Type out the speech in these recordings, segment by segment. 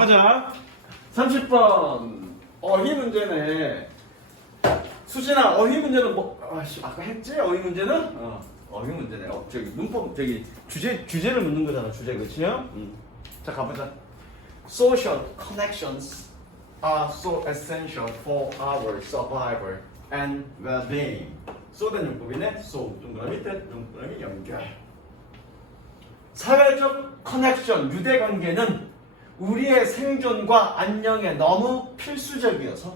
가자. 30번 어휘 문제네. 수진아, 어휘 문제는 아까 했지? 어휘 문제는? 어휘 문제네. 저기 문법 저기 주제를 묻는 거잖아. 주제, 그치요? 자, 가보자. Social connections are so essential for our survival and well-being. 소된 용법이네. so 동그라미 밑에 동그라미 연결. 사회적 커넥션, 유대관계는 우리의 생존과 안녕에 너무 필수적이어서,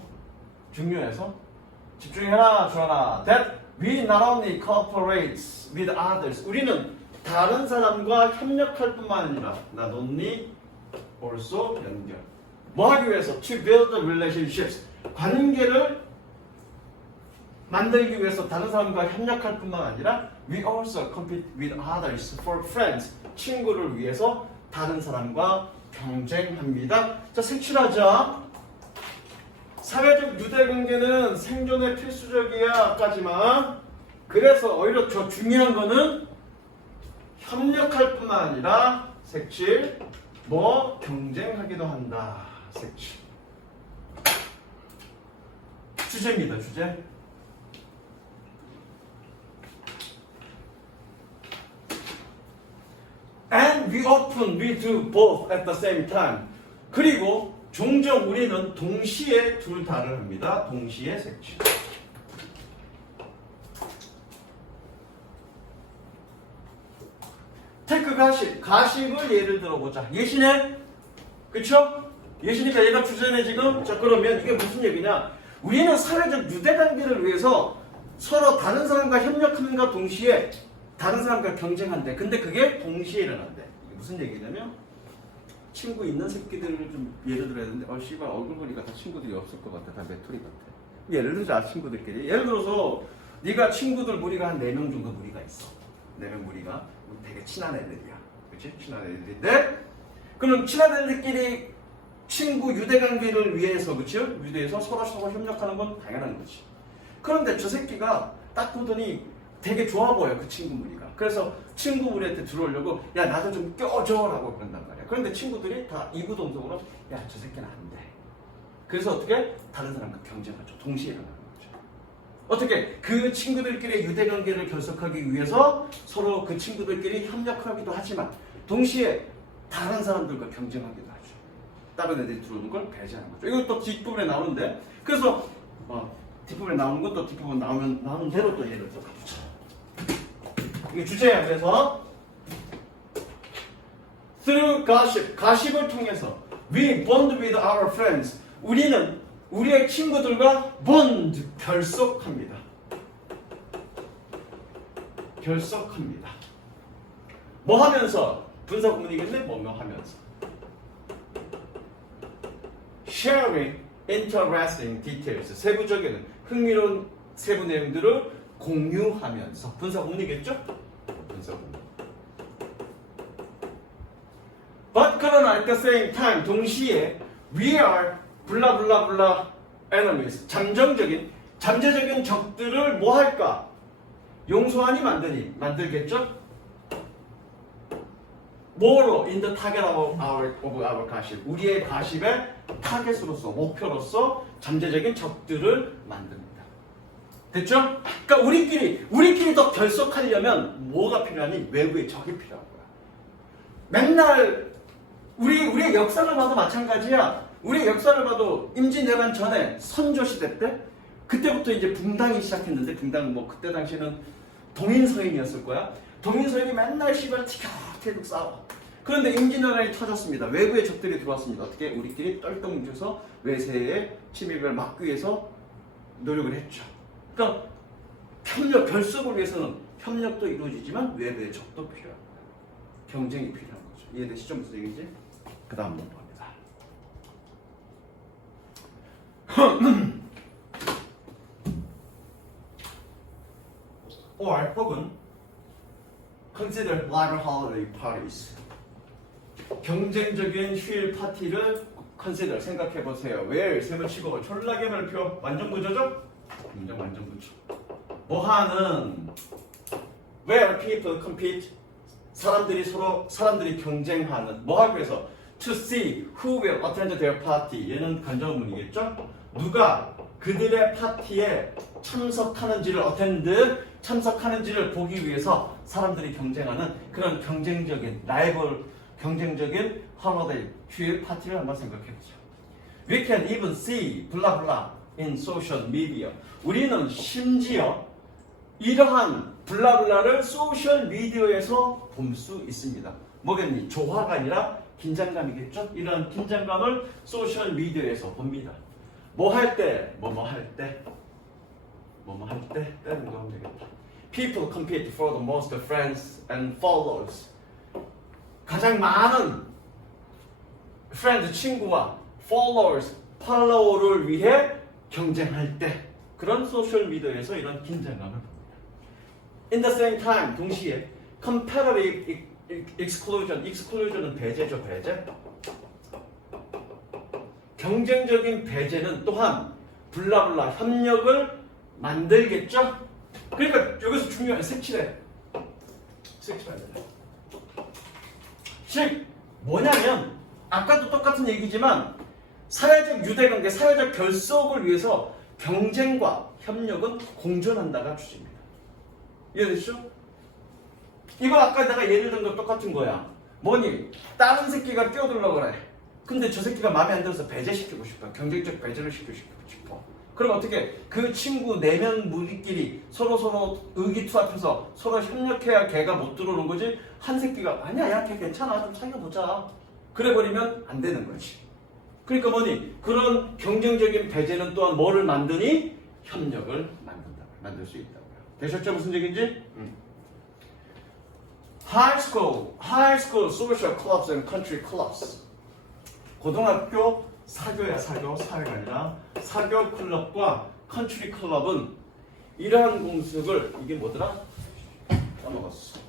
중요해서, 집중해라 주하나. That we not only cooperate with others, 우리는 다른 사람과 협력할 뿐만 아니라 not only also 연결. 뭐 하기 위해서? To build relationships, 관계를 만들기 위해서 다른 사람과 협력할 뿐만 아니라 we also compete with others for friends, 친구를 위해서 다른 사람과 경쟁합니다. 자, 색칠하자. 사회적 유대관계는 생존에 필수적이야, 아까지만. 그래서 오히려 더 중요한 거는 협력할 뿐만 아니라 색칠, 뭐 경쟁하기도 한다. 색칠. 주제입니다, 주제. And we do both at the same time. 그리고 종종 우리는 동시에 둘 다를 합니다. 동시에 색칠. 테크 가십. 가십을 예를 들어보자. 예시네? 그쵸? 예시니까 얘가 주제네 지금? 자, 그러면 이게 무슨 얘기냐? 우리는 사회적 유대관계를 위해서 서로 다른 사람과 협력하는가 동시에 다른 사람과 경쟁한대. 근데 그게 동시에 일어난대. 이게 무슨 얘기냐면 친구 있는 새끼들을 좀 예를 들어야 되는데 씨발 얼굴 보니까 다 친구들이 없을 것 같아. 다 메토리 같아. 예를 들자, 친구들끼리. 예를 들어서 네가 친구들 무리가 한 4명 정도 무리가 있어. 4명 무리가 되게 친한 애들이야. 그치? 친한 애들인데 그럼 친한 애들끼리 친구 유대관계를 위해서, 그치? 유대해서 서로 협력하는 건 당연한 거지. 그런데 저 새끼가 딱 보더니 되게 좋아 보여, 그 친구 무리가. 그래서 친구 무리한테 들어오려고 야, 나도 좀 껴줘 라고 그런단 말이야. 그런데 친구들이 다 이구동성으로 야, 저 새끼는 안 돼. 그래서 어떻게? 다른 사람과 경쟁하죠. 동시에 일어나는 거죠. 어떻게? 그 친구들끼리의 유대관계를 결속하기 위해서 서로 그 친구들끼리 협력하기도 하지만 동시에 다른 사람들과 경쟁하기도 하죠. 다른 애들이 들어오는 걸 배제하는 거죠. 이것도 뒷부분에 나오는데, 그래서 뒷부분에 나오는 것도 뒷부분 나오는 대로 또 예를 들어 가보자. 이게 주제야. 그래서 through gossip, 가십을 통해서 we bond with our friends, 우리는 우리의 친구들과 bond, 결속합니다. 결속합니다. 뭐 하면서? 분사구문이겠네? 뭔가 하면서. sharing interesting details, 세부적인 흥미로운 세부 내용들을 공유하면서. 분사구문이겠죠? 분사구문. But 그러나 at the same time, 동시에 we are 블라블라블라 enemies, 잠재적인 적들을 뭐 할까? 용서하니 만들겠죠? 뭐로? In the target of our 가십, 우리의 가십의 타겟으로서, 목표로서 잠재적인 적들을 만듭니다. 됐죠? 그러니까 우리끼리 더 결속하려면 뭐가 필요하니? 외부의 적이 필요한 거야. 맨날 우리의 역사를 봐도 마찬가지야. 우리의 역사를 봐도 임진왜란 전에 선조시대 때, 그때부터 이제 붕당이 시작했는데, 붕당 뭐 그때 당시에는 동인서인이었을 거야. 동인서인이 맨날 시발 티격태격 싸워. 그런데 임진왜란이 터졌습니다. 외부의 적들이 들어왔습니다. 어떻게? 우리끼리 똘똘 뭉쳐서 외세의 침입을 막기 위해서 노력을 했죠. 그러니까 협력, 결속을 위해서는 협력도 이루어지지만 외부의 적도 필요한 거야. 경쟁이 필요한 거죠. 이해되시죠? 무슨 얘기인지? 그 다음 넘어갑니다. or 혹은 consider rival holiday parties, 경쟁적인 휴일 파티를 consider, 생각해보세요. where 세무치고 졸라게 넓혀. 완전 구조죠? 굉장히 완전 구조. 뭐 하는? where people compete, 사람들이 경쟁하는. 뭐 하기 위해서? to see who will attend their party. 얘는 간접문이겠죠? 누가 그들의 파티에 참석하는지를 참석하는지를 보기 위해서 사람들이 경쟁하는 그런 경쟁적인 경쟁적인 holiday 휴일 파티를 한번 생각해보죠. We can even see blah blah in social media. 우리는 심지어 이러한 블라블라를 소셜 미디어에서 볼 수 있습니다. 뭐겠니? 조화가 아니라 긴장감이겠죠? 이런 긴장감을 소셜 미디어에서 봅니다. 뭐 할 때 때는 거 하면 되겠다. People compete for the most friends and followers. 가장 많은 friend, 친구와 followers, 팔로워를 위해 경쟁할 때 그런 소셜 미디어에서 이런 긴장감을 봅니다. In the same time, 동시에 competitive exclusion은 배제죠, 배제. 경쟁적인 배제는 또한 블라블라 협력을 만들겠죠? 그러니까 여기서 중요한 색칠해. 색칠해야 돼. 즉 뭐냐면 아까도 똑같은 얘기지만 사회적 유대관계, 사회적 결속을 위해서 경쟁과 협력은 공존한다가 주제입니다. 이해되시죠? 이거 아까 내가 예를 든 거 똑같은 거야. 뭐니? 다른 새끼가 끼어들려고 그래. 근데 저 새끼가 마음에 안 들어서 배제시키고 싶어. 경쟁적 배제를 시키고 싶어. 그럼 어떻게? 그 친구 내면 무리끼리 서로 의기투합해서 서로 협력해야 걔가 못 들어오는 거지. 한 새끼가 아니야, 야, 걔 괜찮아, 좀 사귀어보자. 그래버리면 안 되는 거지. 그러니까 뭐니? 그런 경쟁적인 배제는 또한 뭐를 만드니? 협력을 만들 수 있다고요. 되셨죠? 무슨 얘기인지? High school social clubs and country clubs. 고등학교 사교야, 사회가 아니라 사교 클럽과 컨트리 클럽은 이러한 공식을 이게 뭐더라? 까먹었어.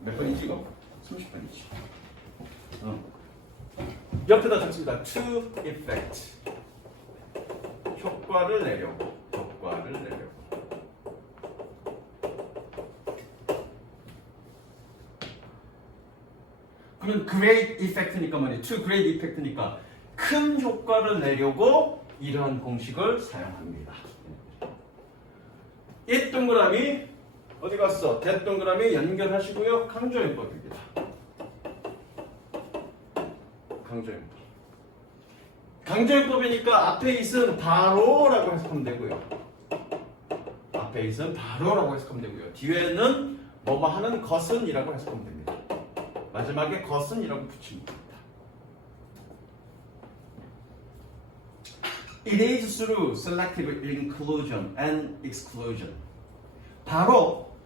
몇 번이지 이거? 30번이지. 옆에다 적습니다. To effect. 효과를 내려고. 그러면 great effect니까 뭐니? To great effect니까 큰 효과를 내려고 이러한 공식을 사용합니다. 이 동그라미 어디 갔어? 대동그라미 연결하시고요. 강조해법입니다. 강조해법이니까 앞에 있은 바로라고 해석하면 되고요. 뒤에는 뭐뭐 하는 것은 이라고 해석하면 됩니다. 마지막에 것은 이라고 붙이면 됩니다. It is through selective inclusion and exclusion. 바로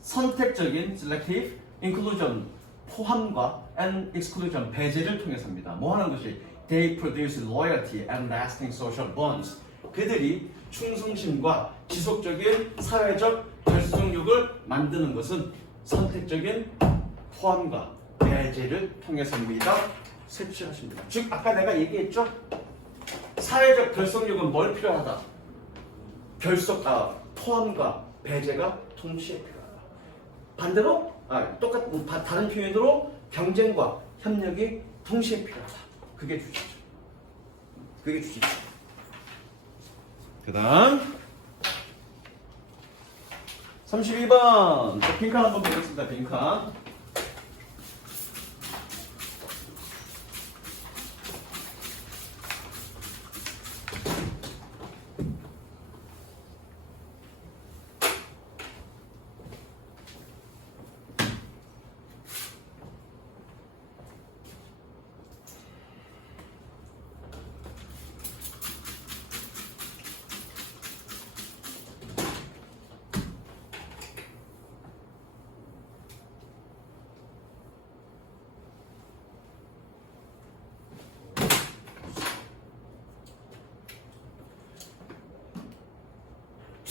선택적인 selective inclusion 포함과 and exclusion 배제를 통해서입니다. 뭐 하는 것이? They produce loyalty and lasting social bonds. 그들이 충성심과 지속적인 사회적 결속력을 만드는 것은 선택적인 포함과 배제를 통해서입니다. 색칠하십니다. 즉 아까 내가 얘기했죠? 사회적 결속력은 뭘 필요하다? 포함과 배제가 동시에 필요하다. 반대로 다른 표현으로 경쟁과 협력이 동시에 필요하다. 그게 주시죠. 그 다음 32번 빈칸 한번 보겠습니다. 빈칸.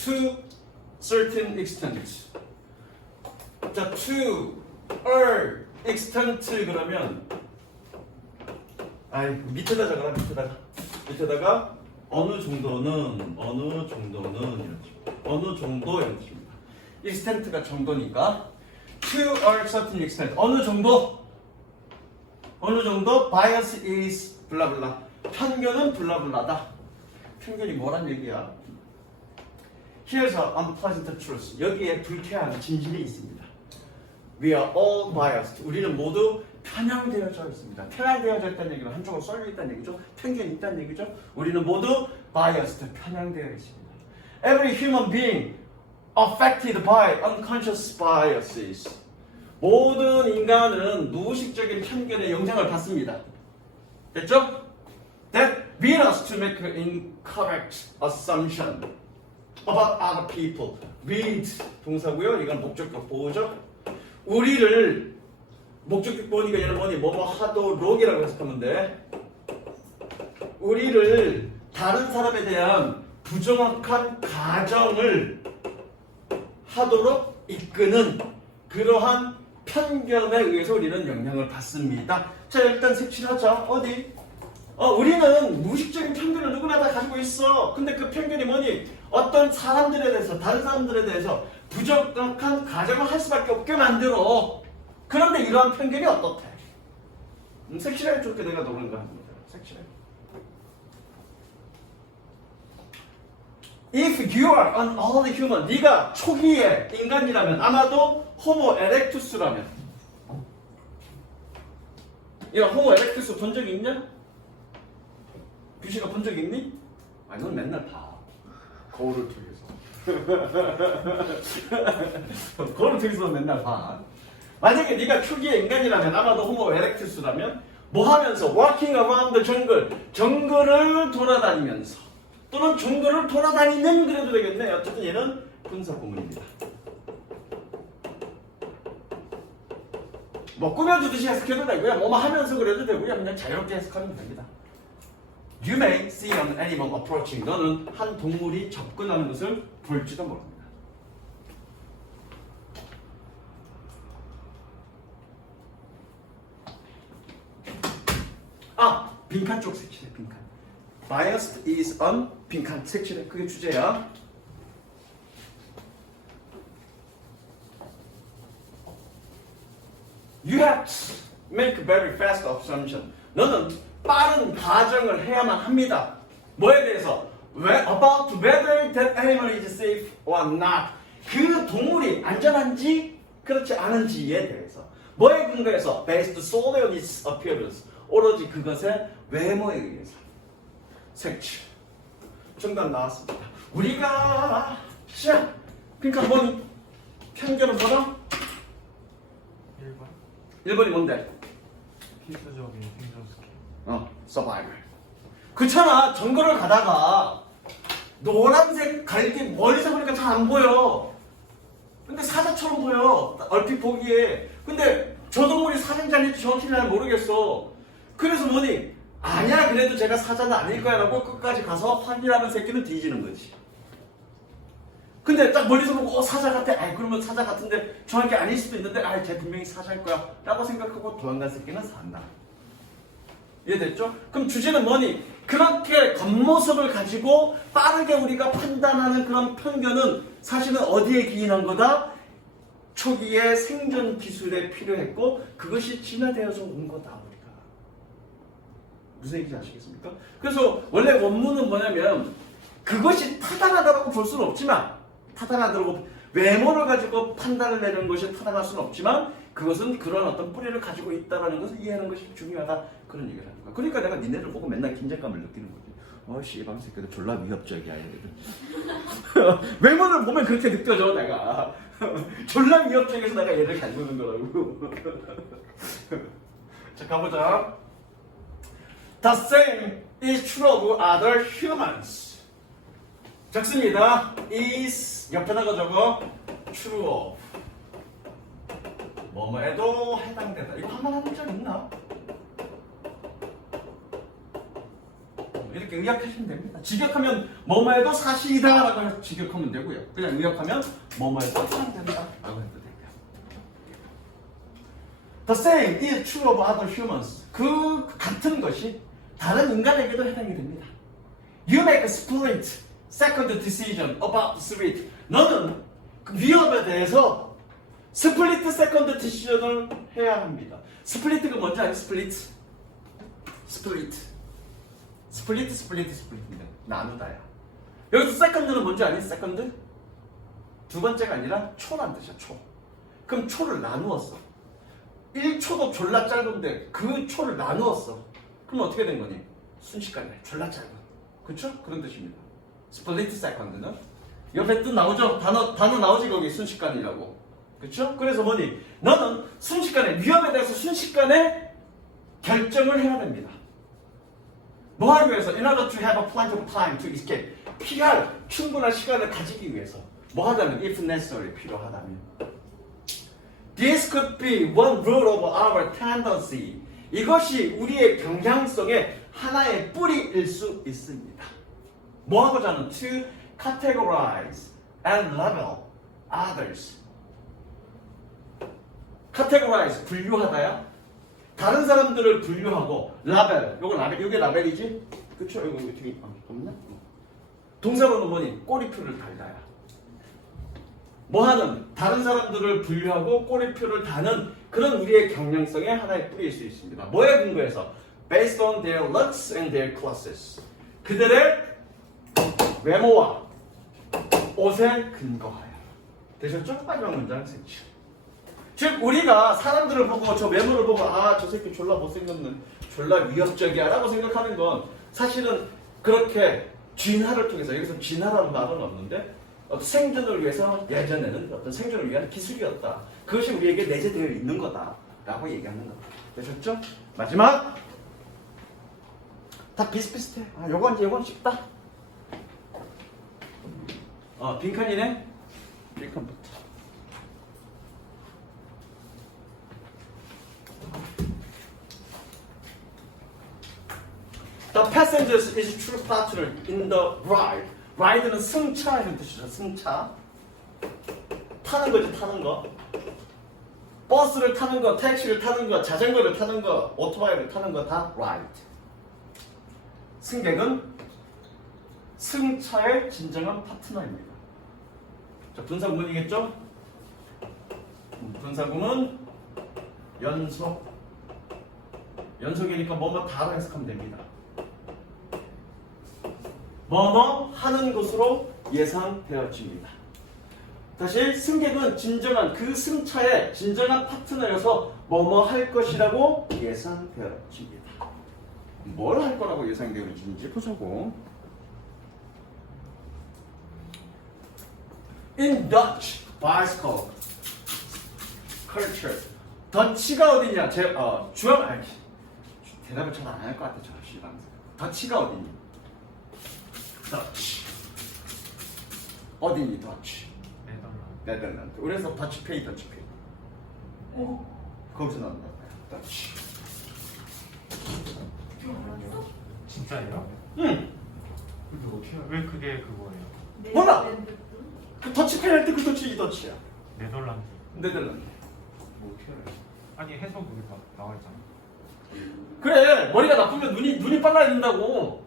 To certain extent. 자, to a extent 그러면 밑에다 적어라. 밑에다가 어느 정도는 이런 식으로. 어느 정도 이런 식입니다. extent가 정도니까 to a certain extent 어느 정도 어느 정도 bias is 블라블라. 편견은 블라블라다. 편견이 뭐란 얘기야? Here's an unpleasant truth. 여기에 불쾌한 진실이 있습니다. We are all biased. 우리는 모두 편향되어져 있습니다. 편향되어져 있다는 얘기는 한쪽으로 쏠려 있다는 얘기죠. 편견이 있다는 얘기죠. 우리는 모두 biased, 편향되어 있습니다. Every human being affected by unconscious biases. 모든 인간은 무의식적인 편견의 영향을 받습니다. 됐죠? That lead us to make an incorrect assumption about other people. lead 동사고요. 이건 목적격 보호죠. 우리를 목적격 보호니까 얘는 뭐뭐 하도록이라고 해석하면 돼. 우리를 다른 사람에 대한 부정확한 가정을 하도록 이끄는 그러한 편견에 의해서 우리는 영향을 받습니다. 자, 일단 색칠하자. 어디? 우리는 무의식적인 편견을 누구나 다 가지고 있어. 근데 그 편견이 뭐니? 어떤 사람들에 대해서, 다른 사람들에 대해서 부정확한 가정을 할 수밖에 없게 만들어. 그런데 이러한 편견이 어떻대? 색칠해 줄게. 내가 노는 거 합니다. 색칠해. If you are an early human, 네가 초기의 인간이라면 아마도 호모 에렉투스라면, 야, 호모 에렉투스 본 적 있냐? 규식아 본 적 있니? 아니, 넌 맨날 봐. 거울을 통해서. 거울을 통해서 맨날 봐. 만약에 네가 초기의 인간이라면 아마도 호모 에렉투스라면 뭐 하면서 walking around the jungle, 정글을 돌아다니면서 또는 정글을 돌아다니는 그래도 되겠네. 어쨌든 얘는 분사 구문입니다. 뭐 꾸며주듯이 해석해도 되고요. 뭐뭐 하면서 그래도 되고요. 그냥 자유롭게 해석하면 됩니다. You may see an animal approaching. 너는 한 동물이 접근하는 것을 볼지도 모릅니다. 빈칸 쪽 색칠해. 빈칸. Biased is on 빈칸 색칠해. 그게 주제야. You have to make very fast assumption. 너는 빠른 가정을 해야만 합니다. 뭐에 대해서? About whether that animal is safe or not. 그 동물이 안전한지 그렇지 않은지에 대해서. 뭐에 근거해서? Based solely on its appearance. 오로지 그것의 외모에 의해서. 색칠. 정답 나왔습니다. 우리가 시작. 그러니까 뭐니? 편견은 뭐다? 1번. 1번이 뭔데? 필수적인 생존 스킬. 서바이벌. 그렇잖아. 정글을 가다가 노란색 갈기 멀리서 보니까 잘 안 보여. 근데 사자처럼 보여. 얼핏 보기에. 근데 저 동물이 사자인지 정확히 잘 모르겠어. 그래서 뭐니? 아니야, 그래도 제가 사자는 아닐 거야 라고 끝까지 가서 확인하는 새끼는 뒤지는 거지. 근데 딱 멀리서 보고 사자 같아. 그러면 사자 같은데 정확히 아닐 수도 있는데 쟤 분명히 사자일 거야 라고 생각하고 도망간 새끼는 산다. 이해됐죠? 그럼 주제는 뭐니? 그렇게 겉모습을 가지고 빠르게 우리가 판단하는 그런 편견은 사실은 어디에 기인한 거다? 초기에 생존 기술에 필요했고 그것이 진화되어서 온 거다. 우리가 무슨 얘기인지 아시겠습니까? 그래서 원래 원문은 뭐냐면 그것이 타당하다고 볼 수는 없지만 타당하다고 외모를 가지고 판단을 내는 것이 타당할 수는 없지만 그것은 그런 어떤 뿌리를 가지고 있다는 것을 이해하는 것이 중요하다. 그런 얘기를 하는 거야. 그러니까 내가 니네를 보고 맨날 긴장감을 느끼는 거지. 씨방 새끼들 졸라 위협적이야 얘네들. 외모를 보면 그렇게 느껴져 내가. 졸라 위협적이어서 내가 얘를 닮는 거라고. 자 가보자. The same is true of other humans. 적습니다. is 옆에다가 적어 true of 뭐뭐에도 해당된다. 이거 한번 한 적 있나? 이렇게 의역하시면 됩니다. 직역하면 뭐뭐에도 사실이다 라고 직역하면 되고요. 그냥 의역하면 뭐뭐에도 해당된다 라고 해도 됩니다. The same is true of other humans. 그 같은 것이 다른 인간에게도 해당이 됩니다. You make a split second decision about the threat. 너는 그 위협에 대해서 스플리트 세컨드 디시전을 해야 합니다. 스플리트가 뭔지 알아요? 스플리트. 스플리트. 스플리트인데 나누다야. 여기서 세컨드는 뭔지 아니? 세컨드? 두 번째가 아니라 초란 뜻이야. 초. 그럼 초를 나누었어. 1초도 졸라 짧은데 그 초를 나누었어. 그럼 어떻게 된 거니? 순식간에 졸라 짧은. 그쵸? 그런 뜻입니다. 스플리트 세컨드는 옆에 뜻 나오죠? 단어 나오지 거기 순식간이라고. 그쵸? 그래서 뭐니? 너는 순식간에 위험에 대해서 순식간에 결정을 해야 됩니다. 뭐 하기 위해서? In order to have a plenty of time to escape. 피할 충분한 시간을 가지기 위해서. 뭐 하다면? If necessary. 필요하다면. This could be one root of our tendency. 이것이 우리의 경향성의 하나의 뿌리일 수 있습니다. 뭐 하고자 하는? To categorize and label others. categorize, 분류하다야. 다른 사람들을 분류하고 라벨, 요게 라벨이지? 그쵸? 이거 되게 없나? 동사로는 뭐니? 꼬리표를 달다야. 뭐하는? 다른 사람들을 분류하고 꼬리표를 다는 그런 우리의 경향성의 하나의 뿌리일 수 있습니다. 뭐에 근거해서? Based on their looks and their classes. 그들의 외모와 옷에 근거하여. 되셨죠? 마지막 문장 생취. 즉 우리가 사람들을 보고 저 외모를 보고 아 저 새끼 졸라 못생겼는 졸라 위협적이야 라고 생각하는 건 사실은 그렇게 진화를 통해서 여기서 진화라는 말은 없는데 생존을 위해서 예전에는 어떤 생존을 위한 기술이었다. 그것이 우리에게 내재되어 있는 거다 라고 얘기하는 거다. 되셨죠? 마지막 다 비슷비슷해. 아 요건 쉽다. 빈칸이네. 빈칸부터. The passengers is true partner in the ride. ride는 승차라는 뜻이죠. 승차. 타는 거지, 타는 거. 버스를 타는 거, 택시를 타는 거, 자전거를 타는 거, 오토바이를 타는 거 다 ride. 승객은 승차의 진정한 파트너입니다. 자, 분사구문이겠죠? 분사구문 연속. 연속이니까 뭐뭐 다로 해석하면 됩니다. 뭐뭐 하는 것으로 예상되어집니다. 다시 승객은 진정한 그 승차의 진정한 파트너여서 뭐뭐 할 것이라고 예상되어집니다. 뭘 할 거라고 예상되어지는지 보자고. In Dutch bicycle culture. 더치가 어디냐? 주어 대답을 잘 안 할 것 같아. 저 씨방. 더치가 어디니? 더치. 어디니 더치? 네덜란드. 그래서 더치페이. 거기서 나온다. 더치. 진짜예요? 응. 근데 어떻게 왜 그게 그거예요? 몰라. 그 더치페이 할 때 그 더치 이 더치야. 네덜란드. 네덜란드. 뭐 어떻게 알아요? 아니 해석 여기 나와 있잖아. 그래. 머리가 나쁘면 눈이 빨라야 된다고.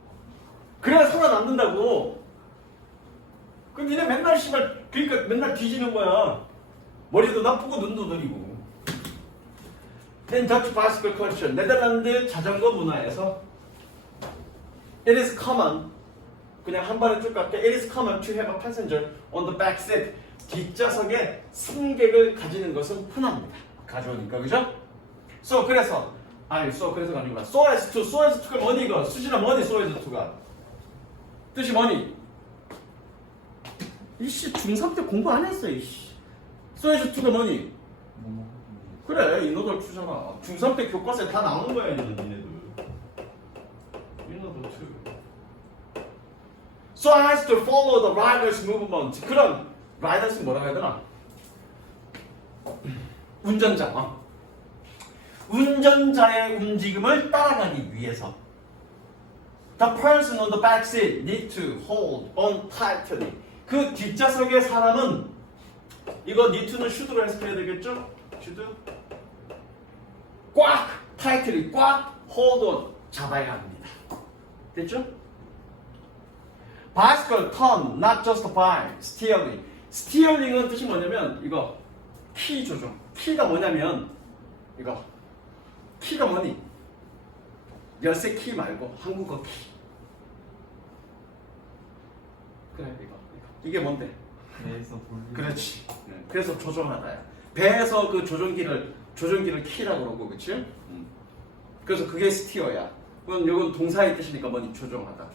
그래야 살아남는다고. 그 니네 맨날 씨발 그러니까 맨날 뒤지는 거야. 머리도 나쁘고 눈도 느리고. In Dutch bicycle culture, 네덜란드 자전거 문화에서 it is common, 그냥 한 발에 쭉 갈게. It is common to have a passenger on the back seat. 뒷좌석에 승객을 가지는 것은 흔합니다. 가져오니까 그죠? 그래서가 아니구나. So as to가 뭐니 이거? 수진아 뭐니 so as to가? 뜻이 뭐니? 이씨 중3 때 공부 안 했어 이씨. so as to가 뭐니? 그래 인어덜 투잖아. 중3 때 교과서에 다 나오는 거야 니네들. 인어덜 투. So as to follow the rider's movement. 그럼 rider's 뭐라고 해야 되나? 운전자. 운전자의 움직임을 따라가기 위해서. The person on the back seat need to hold on tightly. 그 뒷좌석의 사람은 이거 need to는 should로 해석해야 되겠죠? should 꽉 tightly 꽉 hold on 잡아야 합니다. 됐죠? bicycle turn not just by steering. steering은 뜻이 뭐냐면 이거 키 조종. 키가 뭐냐면 이거 키가 뭐니? 열쇠 키 말고 한국어 키. 그래 이게 뭔데? 배에서 돌리는. 그렇지. 그래서 조종하다야. 배에서 그 조종기를 키라고 그러고, 그치? 그래서 그게 스티어야. 그건 이건 동사의 뜻이니까 뭐니 조종하다.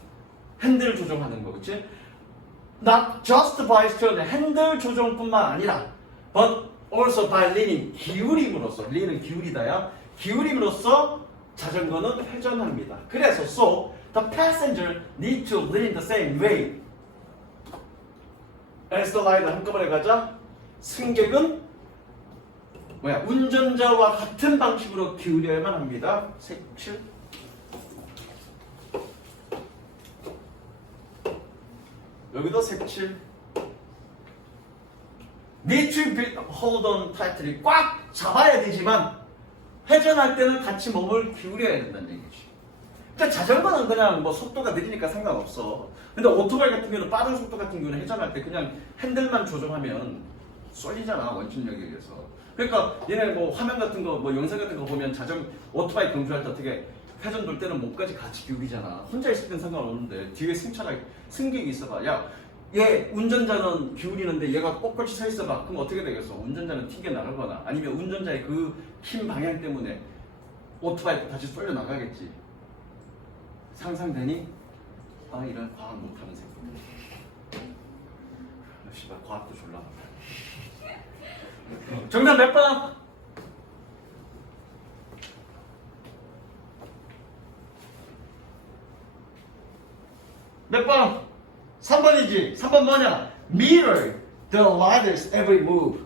핸들 조종하는 거, 그치? Not just by steering, 핸들 조종뿐만 아니라, but also by leaning, 기울임으로써, lean은 기울이다야. 기울임으로써 자전거는 회전합니다. 그래서 so the passenger need to lean the same way as the rider. 한꺼번에 가자. 승객은 운전자와 같은 방식으로 기울여야만 합니다. 색칠. 여기도 색칠. need to hold on tightly. 꽉 잡아야 되지만 회전할 때는 같이 몸을 기울여야 된다는 얘기지. 그러니까 자전거는 그냥 뭐 속도가 느리니까 상관없어. 근데 오토바이 같은 경우는 빠른 속도 같은 경우는 회전할 때 그냥 핸들만 조정하면 쏠리잖아, 원심력에 의해서. 그러니까 얘네 뭐 화면 같은 거, 뭐 영상 같은 거 보면 오토바이 경주할 때 어떻게 회전 돌 때는 몸까지 같이 기울이잖아. 혼자 있을 땐 상관없는데 뒤에 승객이 있어봐. 야, 얘 운전자는 기울이는데 얘가 꼿꼿이 서 있어봐. 그럼 어떻게 되겠어? 운전자는 튀겨 나가거나 아니면 운전자의 그 힘 방향 때문에 오토바이 다시 쏠려 나가겠지. 상상되니? 아, 이런 과학 못하는 새끼. 씨발 과학도 졸라 못해. 정답 몇 번? 몇 번? 3번이지. 3번 뭐냐? Mirror the rider's every move.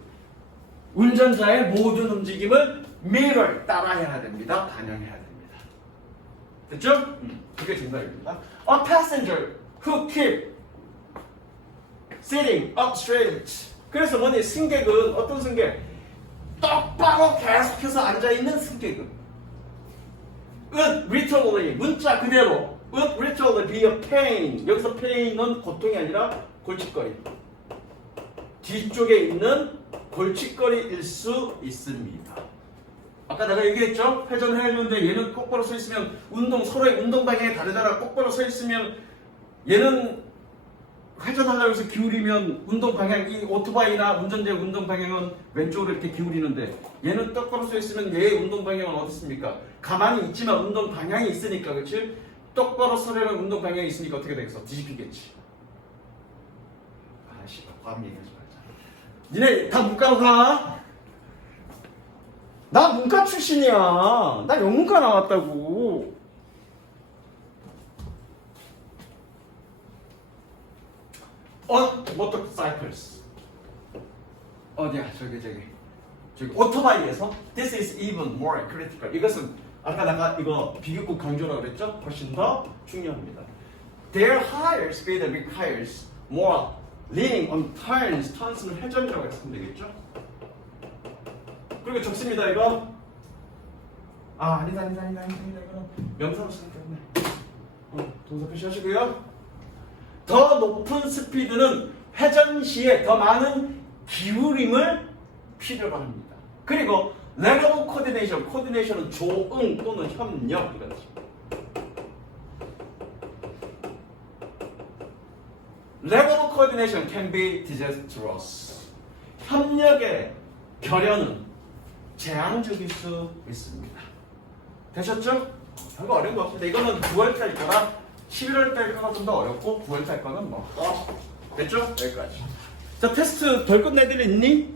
운전자의 모든 움직임을 mirror 따라해야 됩니다. 반영해야 됩니다. 됐죠? 그게 정답입니다. A passenger who keep sitting up straight. 그래서 뭐니? 승객은 어떤 승객? 똑바로 계속해서 앉아있는 승객은 would literally, 문자 그대로 would literally be a pain. 여기서 pain은 고통이 아니라 골칫거리. 뒤쪽에 있는 골칫거리일 수 있습니다. 아까 내가 얘기했죠? 회전해야되는데 얘는 똑바로 서 있으면 서로의 운동 방향이 다르잖아. 똑바로 서 있으면 얘는 회전하려고 해서 기울이면 운동 방향, 이 오토바이나 운전자의 운동 방향은 왼쪽으로 이렇게 기울이는데 얘는 똑바로 서 있으면 얘의 운동 방향은 어디 있습니까? 가만히 있지만 운동 방향이 있으니까, 그렇지? 똑바로 서려는 운동 방향이 있으니까 어떻게 되겠어? 뒤집히겠지. 아씨, 과학 얘기하지 말자. 니네 다 문과로 가? 나 문과 출신이야. 나 영문과 나왔다고. On motorcycles. 어디야? 저기 오토바이에서 this is even more critical. 이것은 아까 내가 이거 비교급 강조라고 그랬죠? 훨씬 더 중요합니다. Their higher speed requires more leaning on turns. turns는 회전이라고 했으면 되겠죠? 그리고 적습니다 이거. 아니다. 이거는 명사로 쓰니까 동사 표시하시고요. 더 높은 스피드는 회전 시에 더 많은 기울임을 필요로 합니다. 그리고 level coordination, coordination은 조응 또는 협력 이런 뜻입니다. level coordination can be disastrous. 협력의 결여는 재앙적일 수 있습니다. 되셨죠? 별거 어려운 거 없습니다. 이거는 9월달 거라 11월달 거가 좀 더 어렵고 9월달 거는 뭐 됐죠? 여기까지. 자, 테스트 덜 끝낼 일 있니?